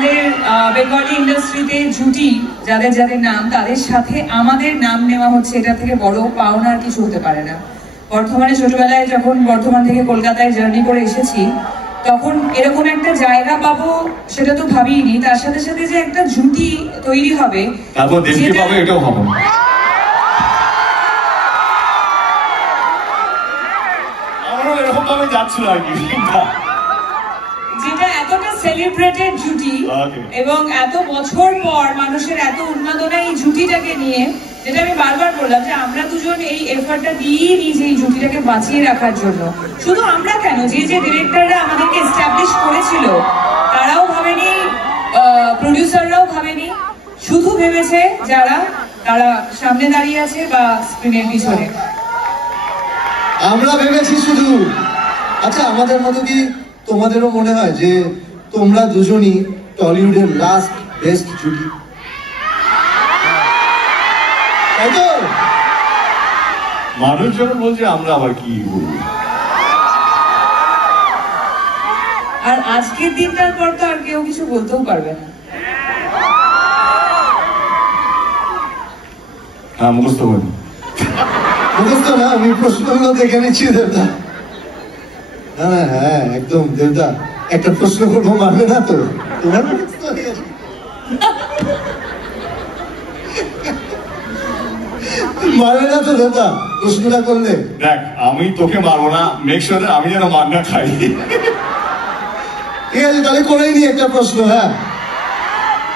আমাদের বেঙ্গলি ইন্ডাস্ট্রিতে জুটি যাদের যাদের নাম, তাদের সাথে আমাদের নাম নেওয়া হচ্ছে, এটা থেকে বড় পাওনা আর কিছু হতে পারে না। বর্ধমানে ছোটবেলায় যখন বর্ধমান থেকে কলকাতায় জার্নি করে এসেছি, তখন এরকম একটা জায়গা পাবো সেটা তো ভাবিনি। তার সাথে সাথে যে একটা জুটি তৈরি হবে, তারপর দেশকে পাবে, এটাও ভাবো। আমারও এরকম ভাবে যাচ্ছিল আর কি, যেটা এতটা সেলিব্রেটেড জুটি এবং এত বছর পর মানুষের এত উন্মাদনা এই জুটিটাকে নিয়ে, যেটা আমি বারবার বললাম যে আমরা দুজন এই এফর্টটা দিয়েই নিয়েছি এই জুটিটাকে বাঁচিয়ে রাখার জন্য। শুধু আমরা কেন, যে যে ডিরেক্টররা আমাদেরকে এস্টাবলিশ করেছিল তারাও ভাবেনি, প্রডিউসাররাও ভাবেনি, শুধু ভেবেছে যারা তারা সামনে দাঁড়িয়ে আছে বা স্ক্রিনের পিছনে। আমরা ভেবেছি শুধু। আচ্ছা, আমাদের মতো কি তোমাদেরও মনে হয় যে তোমরা দুজনই টলিউডের লাস্ট বেস্ট জুটি? তাই তো? মানুষ যখন বলছে আমরা আবার কি বলবো। আর আজকের দিনটার পর তো আর কেউ কিছু বলতেও পারবে না। হ্যাঁ, মুখস্থ করি। মুখস্থ না, আমি প্রশ্নগুলো দেখে নিচ্ছি দেবদা। না না, হ্যাঁ একদম দেবদা, একটা প্রশ্ন করবো, মানবে না তো? তোমার মারবে না তো দেবদা প্রশ্নটা করলে? দেখ, আমি তোকে মারবো না, মেক শিওর আমি যেন মার না খাই। ঠিক আছে, তাহলে করেই নি একটা প্রশ্ন। হ্যাঁ,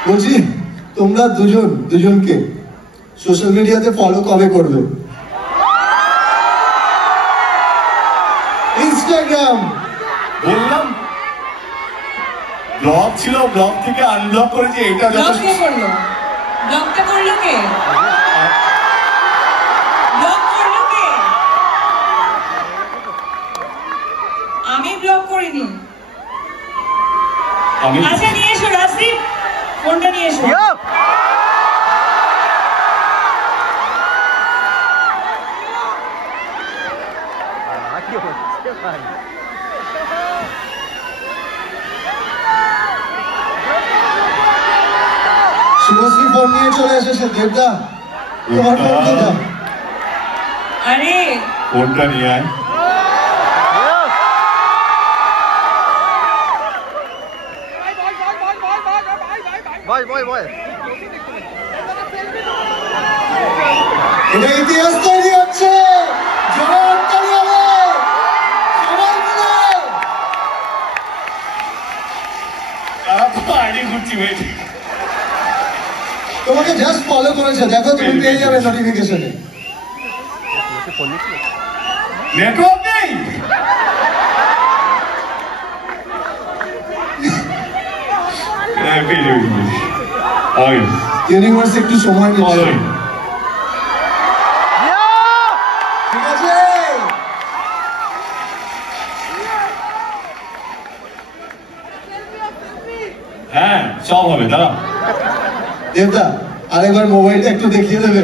বলছি তোমরা দুজনকে সোশ্যাল মিডিয়াতে ফলো কবে করবে? ইনস্টাগ্রাম। বললাম ব্লগ ছিল, ব্লগ থেকে আনব্লক করেছি। এটা ব্লগ কে করলো? ব্লগটা করলো কে? ব্লগ করলো কে? আমি ব্লগ করিনি। আচ্ছা, নিয়ে এসো রাজদীপ, ফোনটা নিয়ে এসো। শুভশ্রী ফোন নিয়ে চলে এসেছে। দেবদা, তোমার ফোন কোথায়? আরে ফোনটা নিয়ে আয়। এটা ইতিহাস তৈরি হচ্ছে। তোমাকে জাস্ট ফলো করেছে, দেখো তুমি পেয়ে যাবে নোটিফিকেশনে। নেটওয়ার্ক নেই। ইউনিভার্স একটু সময় নিচ্ছে। ঠিক আছে, হ্যাঁ সব হবে। দাঁড়া দেবদা, আরেকবার মোবাইলটা একটু দেখিয়ে দেবে।